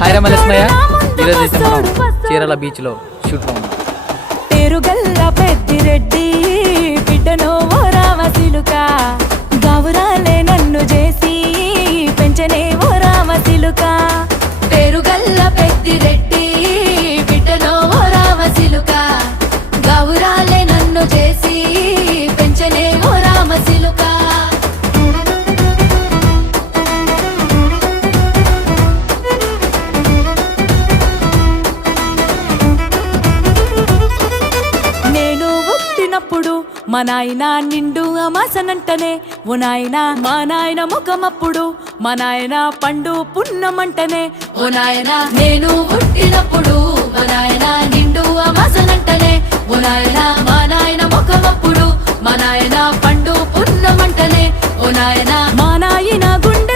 Hi రమలస్మయ్య, ఈరోజు అయితే మనం చీరాల బీచ్లో షూట్లో ఉన్నాం. పేరుగల్ల పెద్దిరెడ్డి బిడ్డనో ఓ రామసిలుక గౌరాలే నన్ను చేసి పెంచనే ఓ రామసిలుక. పేరుగల్ల పెద్దిరెడ్డి బిడ్డనో ఓ రామసిలుక గౌరాలే నన్ను చేసి పెంచనే ఓ రామసిలుక. మా నాయన నిండు అమాసనంటనే ఓ నాయన, మా నాయన ముఖమప్పుడు మా నాయన పండు పున్నమంటనే ఓ నాయన. నేను పుట్టినప్పుడు మా నాయన నిండు అమాసనంటనే ఓ నాయన, మా నాయన ముఖమప్పుడు మా నాయన పండు పున్నమంటనే ఓ నాయన. మా నాయన గుండె